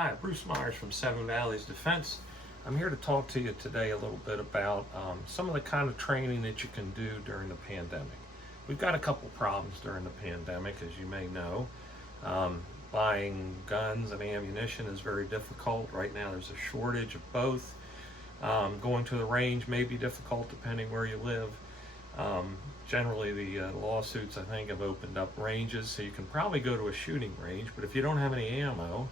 Hi, Bruce Myers from Seven Valleys Defense. I'm here to talk to you today a little bit about some of the kind of training that you can do during the pandemic. We've got a couple problems during the pandemic, as you may know. Buying guns and ammunition is very difficult. Right now there's a shortage of both. Going to the range may be difficult depending where you live. Generally the lawsuits, I think, have opened up ranges, so you can probably go to a shooting range, but if you don't have any ammo,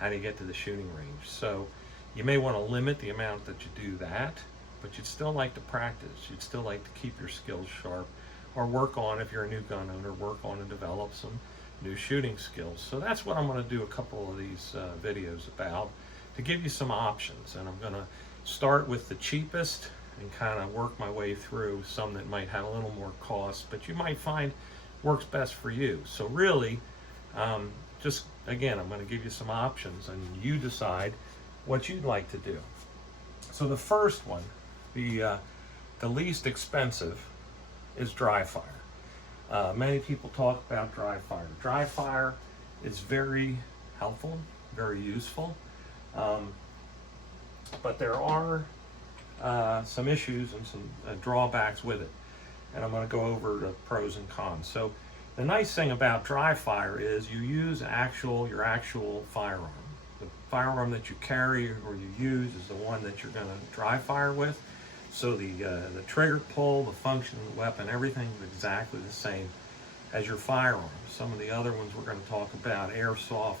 how do you get to the shooting range? So you may want to limit the amount that you do that, but you'd still like to practice. You'd still like to keep your skills sharp, or work on, if you're a new gun owner, work on and develop some new shooting skills. So that's what I'm going to do a couple of these videos about, to give you some options. And I'm going to start with the cheapest and kind of work my way through some that might have a little more cost, but you might find works best for you. So really, just again, I'm going to give you some options and you decide what you'd like to do. So the first one, the least expensive, is Dryfire. Many people talk about Dryfire. Dryfire is very helpful, very useful, but there are some issues and some drawbacks with it, and I'm going to go over the pros and cons. So the nice thing about Dryfire is you use your actual firearm. The firearm that you carry or you use is the one that you're going to dry fire with. So the trigger pull, the function of the weapon, everything is exactly the same as your firearm. Some of the other ones we're going to talk about, airsoft,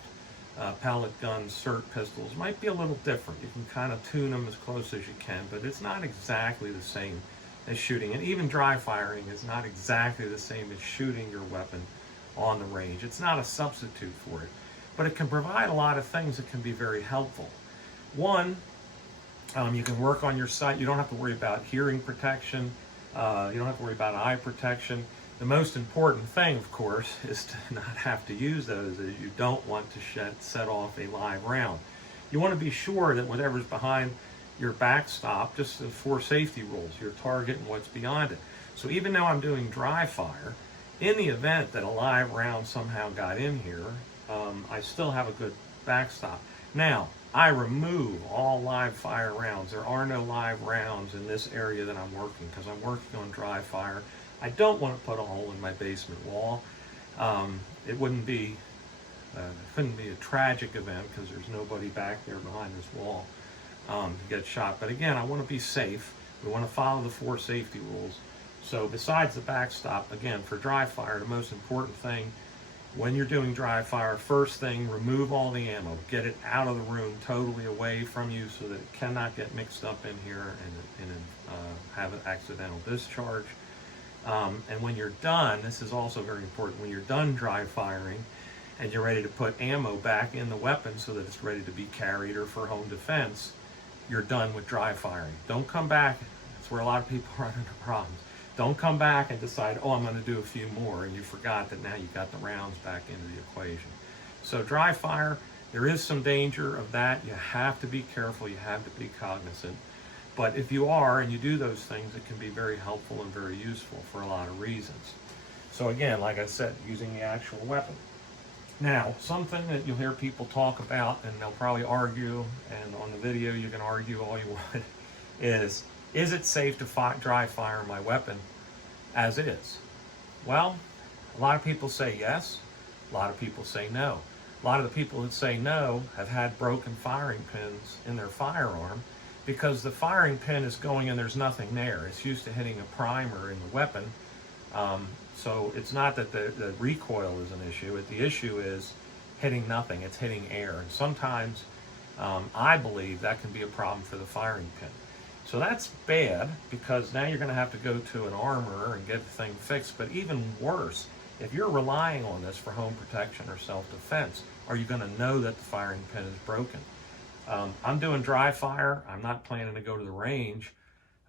pellet guns, SIRT pistols, might be a little different. You can kind of tune them as close as you can, but it's not exactly the same as shooting. And even dry firing is not exactly the same as shooting your weapon on the range. It's not a substitute for it, but it can provide a lot of things that can be very helpful. One, you can work on your sight. You don't have to worry about hearing protection. You don't have to worry about eye protection. The most important thing, of course, is to not have to use those. Is you don't want to set off a live round. You want to be sure that whatever's behind your backstop, just the 4 safety rules, your target and what's beyond it. So even though I'm doing dry fire, in the event that a live round somehow got in here, I still have a good backstop. Now, I remove all live fire rounds. There are no live rounds in this area that I'm working, because I'm working on dry fire. I don't want to put a hole in my basement wall. It couldn't be a tragic event, because there's nobody back there behind this wall to get shot. But again, I want to be safe. We want to follow the 4 safety rules. So besides the backstop, again, for dry fire, the most important thing when you're doing dry fire, first thing, remove all the ammo. Get it out of the room, totally away from you, so that it cannot get mixed up in here and have an accidental discharge. And when you're done, this is also very important, when you're done dry firing and you're ready to put ammo back in the weapon so that it's ready to be carried or for home defense, you're done with dry firing. Don't come back. That's where a lot of people run into problems. Don't come back and decide, oh, I'm going to do a few more, and you forgot that now you got the rounds back into the equation. So dry fire, there is some danger of that. You have to be careful. You have to be cognizant. But if you are and you do those things, it can be very helpful and very useful for a lot of reasons. So again, like I said, using the actual weapon. Now, something that you'll hear people talk about, and they'll probably argue, and on the video you can argue all you want, is it safe to dry fire my weapon as is? Well, a lot of people say yes, a lot of people say no. A lot of the people that say no have had broken firing pins in their firearm, because the firing pin is going and there's nothing there. It's used to hitting a primer in the weapon. So it's not that the recoil is an issue. The issue is hitting nothing. It's hitting air. And sometimes I believe that can be a problem for the firing pin. So that's bad, because now you're going to have to go to an armorer and get the thing fixed. But even worse, if you're relying on this for home protection or self-defense, are you going to know that the firing pin is broken? I'm doing dry fire. I'm not planning to go to the range.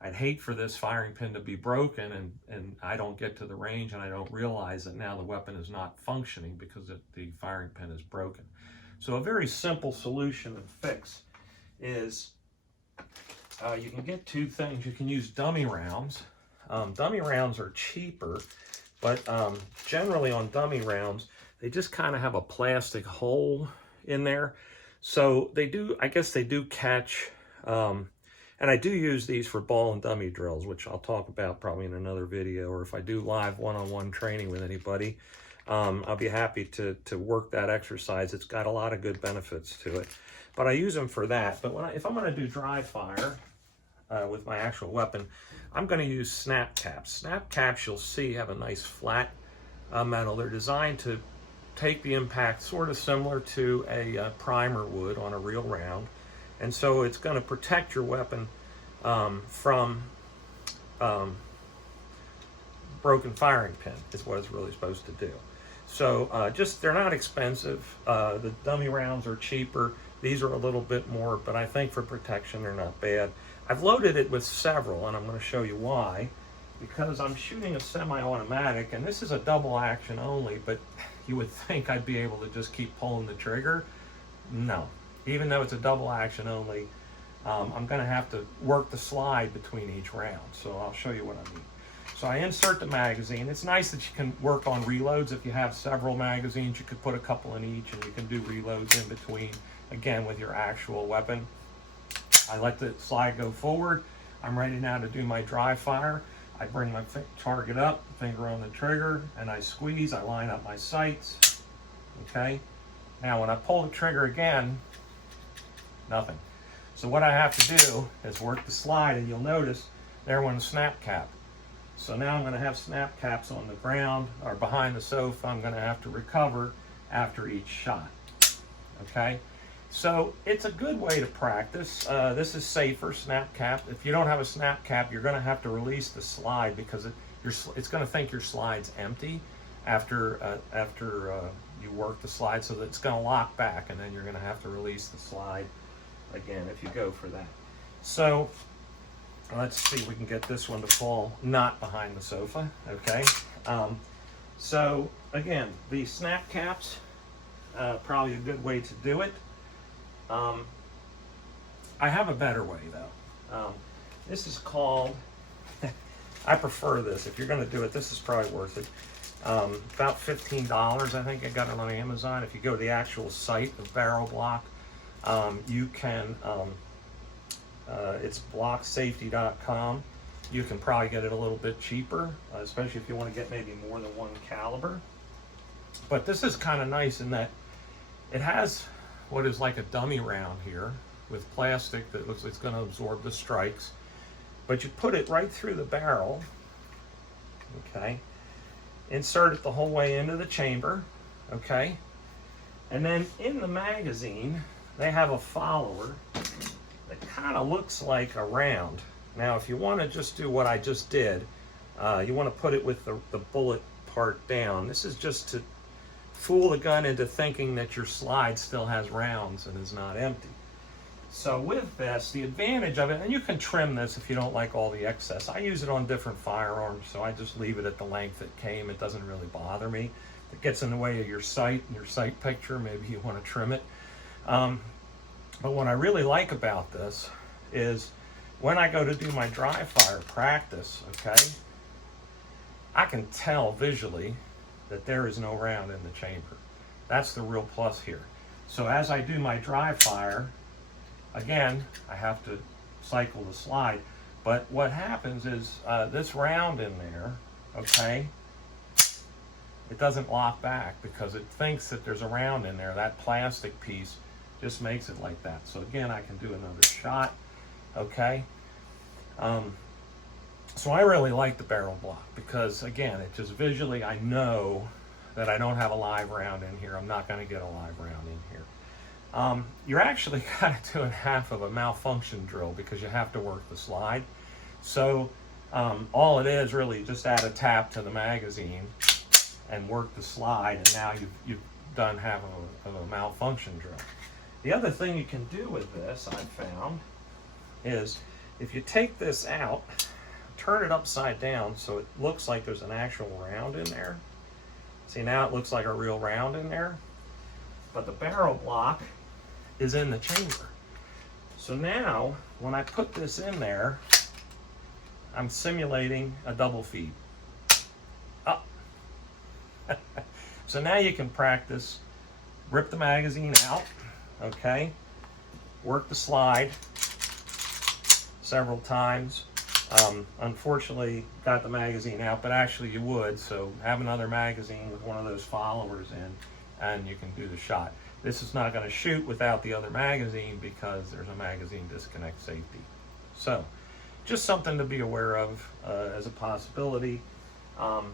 I'd hate for this firing pin to be broken and I don't get to the range and I don't realize that now the weapon is not functioning because the firing pin is broken. So a very simple solution and fix is you can get 2 things. You can use dummy rounds. Dummy rounds are cheaper, but generally on dummy rounds, they just kind of have a plastic hole in there. So they do, I guess they do catch, and I do use these for ball and dummy drills, which I'll talk about probably in another video, or if I do live one-on-one training with anybody, I'll be happy to work that exercise. It's got a lot of good benefits to it. But I use them for that. But if I'm going to do dry fire with my actual weapon, I'm going to use snap caps. Snap caps, you'll see, have a nice flat metal. They're designed to take the impact sort of similar to a primer would on a real round. And so it's going to protect your weapon from broken firing pin, is what it's really supposed to do. So they're not expensive. The dummy rounds are cheaper. These are a little bit more, but I think for protection they're not bad. I've loaded it with several, and I'm going to show you why. Because I'm shooting a semi-automatic, and this is a double action only, but you would think I'd be able to just keep pulling the trigger. No. Even though it's a double action only, I'm going to have to work the slide between each round. So I'll show you what I mean. So I insert the magazine. It's nice that you can work on reloads. If you have several magazines, you could put a couple in each, and you can do reloads in between, again, with your actual weapon. I let the slide go forward. I'm ready now to do my dry fire. I bring my target up, finger on the trigger, and I squeeze. I line up my sights. Okay? Now when I pull the trigger again, nothing. So what I have to do is work the slide, and you'll notice there went a snap cap. So now I'm going to have snap caps on the ground or behind the sofa. I'm going to have to recover after each shot. Okay? So it's a good way to practice. This is safer, snap cap. If you don't have a snap cap, you're going to have to release the slide because it's going to think your slide's empty after you work the slide, so that it's going to lock back, and then you're going to have to release the slide again if you go for that. So let's see if we can get this one to fall not behind the sofa. Okay. So again, the snap caps, probably a good way to do it. I have a better way though. This is called, I prefer this. If you're going to do it, this is probably worth it. About $15, I think I got it on Amazon. If you go to the actual site of Barrel Block, you can, it's blocksafety.com. You can probably get it a little bit cheaper, especially if you want to get maybe more than one caliber. But this is kind of nice in that it has what is like a dummy round here with plastic that looks like it's going to absorb the strikes. But you put it right through the barrel, okay? Insert it the whole way into the chamber, okay? And then in the magazine, they have a follower that kind of looks like a round. Now, if you want to just do what I just did, you want to put it with the bullet part down. This is just to fool the gun into thinking that your slide still has rounds and is not empty. So with this, the advantage of it, and you can trim this if you don't like all the excess. I use it on different firearms, so I just leave it at the length it came. It doesn't really bother me. If it gets in the way of your sight and your sight picture, maybe you want to trim it. But what I really like about this is when I go to do my dry fire practice, okay, I can tell visually that there is no round in the chamber. That's the real plus here. So as I do my dry fire, again, I have to cycle the slide. But what happens is this round in there, okay, it doesn't lock back because it thinks that there's a round in there. That plastic piece just makes it like that. So again, I can do another shot, okay? So I really like the Barrel Block because, again, it just visually, I know that I don't have a live round in here. I'm not going to get a live round in here. You're actually kind of doing half of a malfunction drill because you have to work the slide. So all it is really just add a tap to the magazine and work the slide, and now you've done half of a malfunction drill. The other thing you can do with this, I've found, is if you take this out, turn it upside down so it looks like there's an actual round in there. See, now it looks like a real round in there, but the barrel block is in the chamber. So now, when I put this in there, I'm simulating a double feed. Up. So now you can practice, rip the magazine out, okay? work the slide several times. Unfortunately, got the magazine out, but actually you would, so have another magazine with one of those followers in, and you can do the shot. This is not going to shoot without the other magazine because there's a magazine disconnect safety. So, just something to be aware of as a possibility. I'm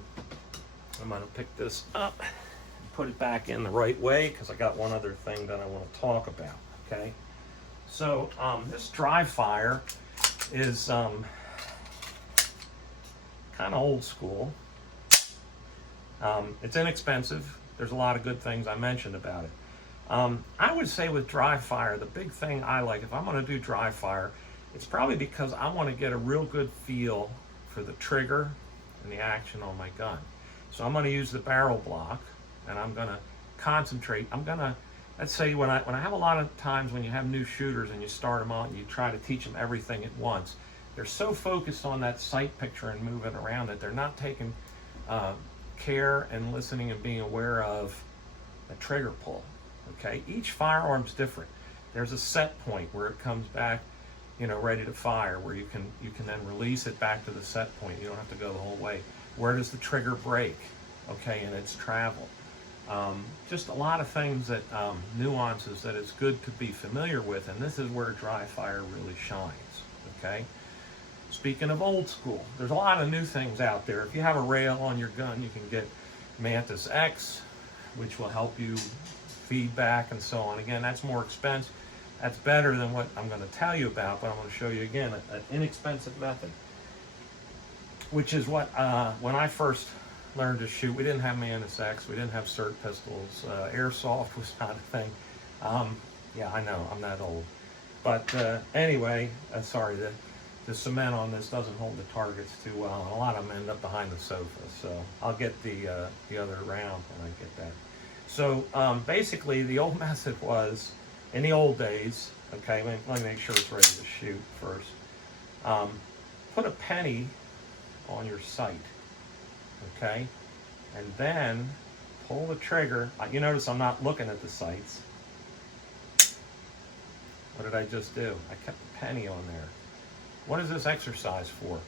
going to pick this up and put it back in the right way because I got one other thing that I want to talk about. Okay, so this Dryfire is kind of old school. It's inexpensive. There's a lot of good things I mentioned about it. I would say with Dryfire, the big thing I like, if I'm going to do Dryfire, it's probably because I want to get a real good feel for the trigger and the action on my gun. So I'm going to use the barrel block, and I'm going to concentrate. Let's say when I have a lot of times when you have new shooters and you start them out and you try to teach them everything at once, they're so focused on that sight picture and moving around that they're not taking care and listening and being aware of the trigger pull. Okay, each firearm's different. There's a set point where it comes back, ready to fire, where you can then release it back to the set point. You don't have to go the whole way. Where does the trigger break? Okay, in its travel. Just a lot of things that nuances that it's good to be familiar with, and this is where Dryfire really shines. Okay. Speaking of old school, there's a lot of new things out there. If you have a rail on your gun, you can get Mantis X, which will help you feedback and so on. Again, that's more expensive. That's better than what I'm going to tell you about, but I'm going to show you again an inexpensive method, which is what when I first learned to shoot, we didn't have Mantis X, we didn't have SIRT pistols, airsoft was not a thing. Yeah, I know, I'm that old. But anyway, sorry, the cement on this doesn't hold the targets too well, and a lot of them end up behind the sofa. So I'll get the other round when I get that. So basically, the old method was, in the old days, okay, let me make sure it's ready to shoot first. Put a penny on your sight, okay, and then pull the trigger. You notice I'm not looking at the sights. What did I just do? I kept the penny on there. What is this exercise for?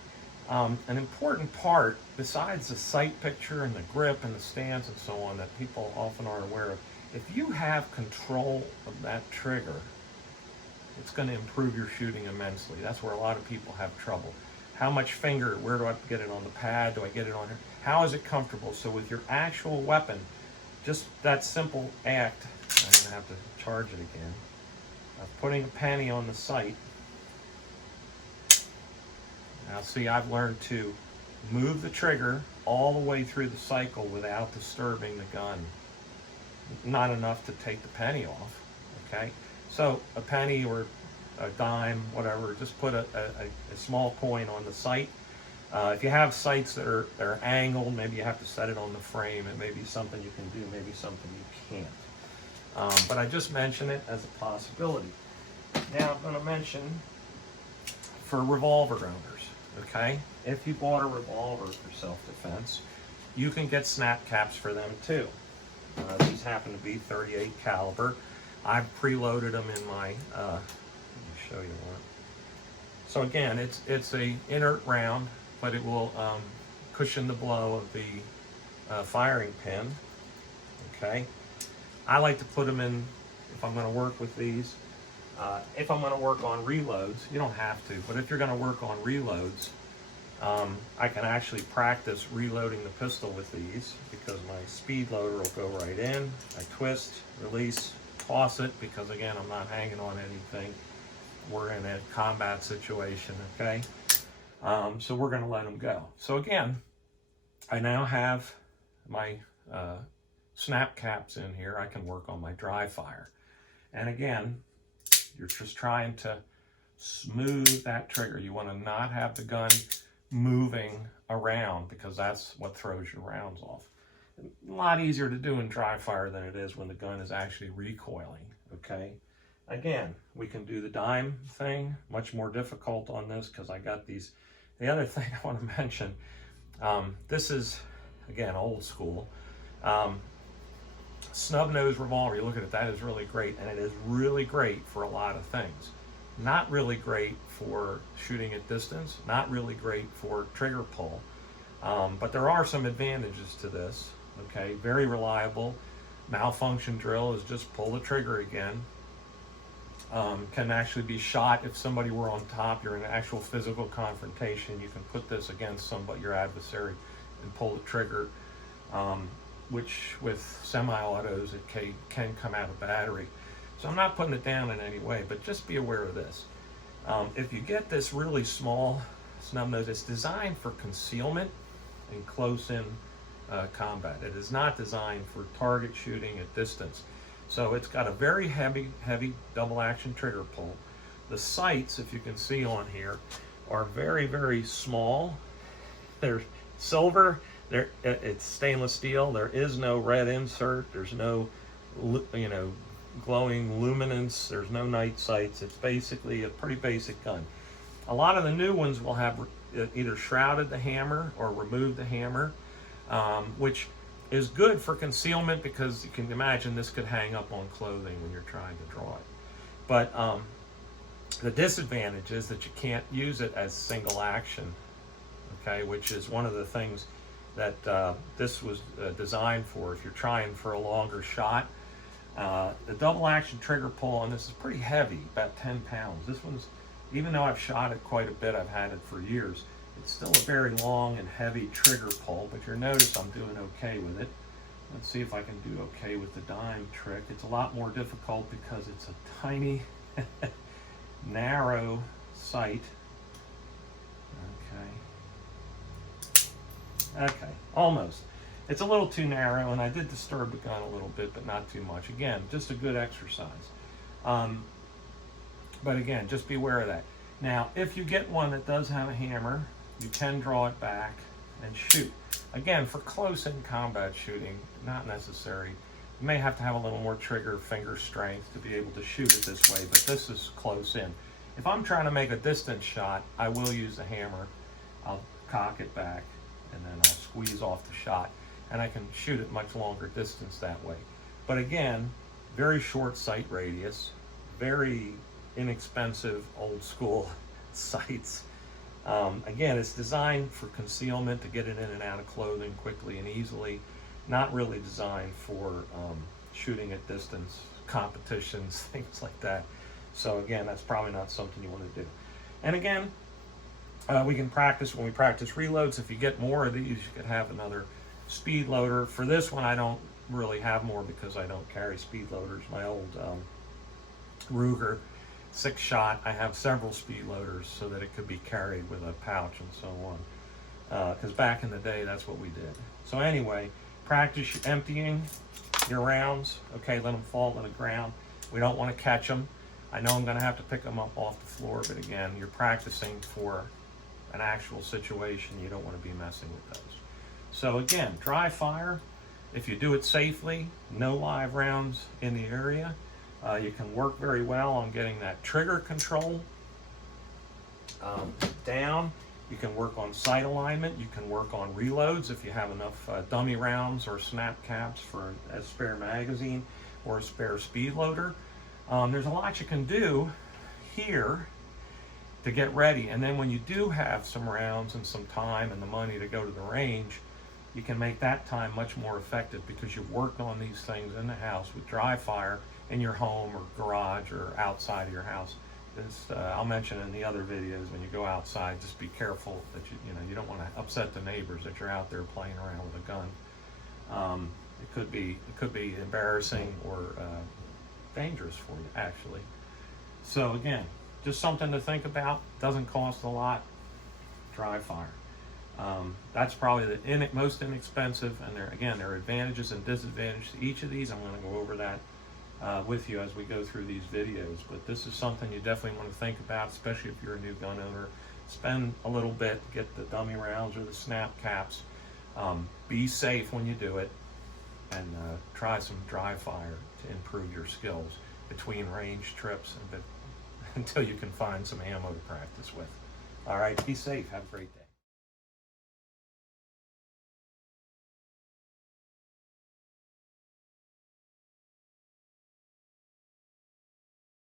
An important part, besides the sight picture and the grip and the stance and so on, that people often aren't aware of, if you have control of that trigger, it's going to improve your shooting immensely. That's where a lot of people have trouble. How much finger, where do I get it on the pad? Do I get it on here? How is it comfortable? So with your actual weapon, just that simple act, I'm going to have to charge it again, of putting a penny on the sight. Now see, I've learned to move the trigger all the way through the cycle without disturbing the gun. Not enough to take the penny off, okay? So a penny or a dime, whatever, just put a small coin on the sight. If you have sights that are angled, maybe you have to set it on the frame. It may be something you can do, maybe something you can't. But I just mention it as a possibility. Now I'm going to mention for revolver owners, okay? If you bought a revolver for self-defense, you can get snap caps for them too. These happen to be 38 caliber. I've preloaded them in my, let me show you one. So again, it's a inert round, but it will cushion the blow of the firing pin, okay? I like to put them in, if I'm gonna work with these, if I'm gonna work on reloads, you don't have to, but if you're gonna work on reloads, I can actually practice reloading the pistol with these because my speed loader will go right in. I twist, release, toss it because again, I'm not hanging on anything. We're in a combat situation, okay? So we're gonna let them go. So again, I now have my snap caps in here. I can work on my Dryfire. And again, you're just trying to smooth that trigger. You wanna not have the gun moving around because that's what throws your rounds off. A lot easier to do in Dryfire than it is when the gun is actually recoiling, okay? Again, we can do the dime thing, much more difficult on this because I got these. The other thing I want to mention, this is, again, old school. snub nose revolver, you look at it, that is really great, and it is really great for a lot of things. Not really great for shooting at distance, not really great for trigger pull, but there are some advantages to this. Okay, very reliable. Malfunction drill is just pull the trigger again. Can actually be shot if somebody were on top. You're in an actual physical confrontation. You can put this against your adversary and pull the trigger, which with semi-autos it can come out of battery. So I'm not putting it down in any way, but just be aware of this. If you get this really small snub nose, it's designed for concealment and close-in combat. It is not designed for target shooting at distance. So it's got a very heavy double action trigger pull. The sights, if you can see on here, are very, very small. They're silver. It's stainless steel. There is no red insert. There's no, glowing luminance. There's no night sights. It's basically a pretty basic gun. A lot of the new ones will have either shrouded the hammer or removed the hammer, which is good for concealment because you can imagine this could hang up on clothing when you're trying to draw it. But the disadvantage is that you can't use it as single action, okay, which is one of the things that this was designed for. If you're trying for a longer shot, the double action trigger pull on this is pretty heavy, about 10 pounds. This one's, even though I've shot it quite a bit, I've had it for years, it's still a very long and heavy trigger pull, but you'll notice I'm doing okay with it. Let's see if I can do okay with the dime trick. It's a lot more difficult because it's a tiny, narrow sight. Okay, almost. It's a little too narrow, and I did disturb the gun a little bit, but not too much. Again, just a good exercise. But again, just be aware of that. Now, if you get one that does have a hammer, you can draw it back and shoot. Again, for close-in combat shooting, not necessary. You may have to have a little more trigger finger strength to be able to shoot it this way, but this is close in. If I'm trying to make a distance shot, I will use the hammer. I'll cock it back, and then I'll squeeze off the shot, and I can shoot at much longer distance that way. But again, very short sight radius, very inexpensive old school sights. Again, it's designed for concealment, to get it in and out of clothing quickly and easily. Not really designed for shooting at distance, competitions, things like that. So again, that's probably not something you want to do. And again, we can practice when we practice reloads. If you get more of these, you could have another speed loader. For this one, I don't really have more because I don't carry speed loaders. My old Ruger 6-shot, I have several speed loaders so that it could be carried with a pouch and so on. Because back in the day, that's what we did. So anyway, practice emptying your rounds. Okay, let them fall to the ground. We don't want to catch them. I know I'm going to have to pick them up off the floor, but again, you're practicing for an actual situation. You don't want to be messing with those. So again, dry fire, if you do it safely, no live rounds in the area, you can work very well on getting that trigger control down. You can work on sight alignment. You can work on reloads if you have enough dummy rounds or snap caps for a spare magazine or a spare speed loader. There's a lot you can do here to get ready, and then when you do have some rounds and some time and the money to go to the range, you can make that time much more effective because you've worked on these things in the house with dry fire in your home or garage or outside of your house. I'll mention in the other videos, when you go outside, just be careful that you don't want to upset the neighbors that you're out there playing around with a gun. It could be embarrassing or dangerous for you, actually. So again, just something to think about. Doesn't cost a lot. Dry fire. That's probably the most inexpensive, and there are advantages and disadvantages to each of these. I'm going to go over that with you as we go through these videos, but this is something you definitely want to think about, especially if you're a new gun owner. Spend a little bit, get the dummy rounds or the snap caps. Be safe when you do it, and try some dry fire to improve your skills between range trips and until you can find some ammo to practice with. All right, be safe. Have a great day.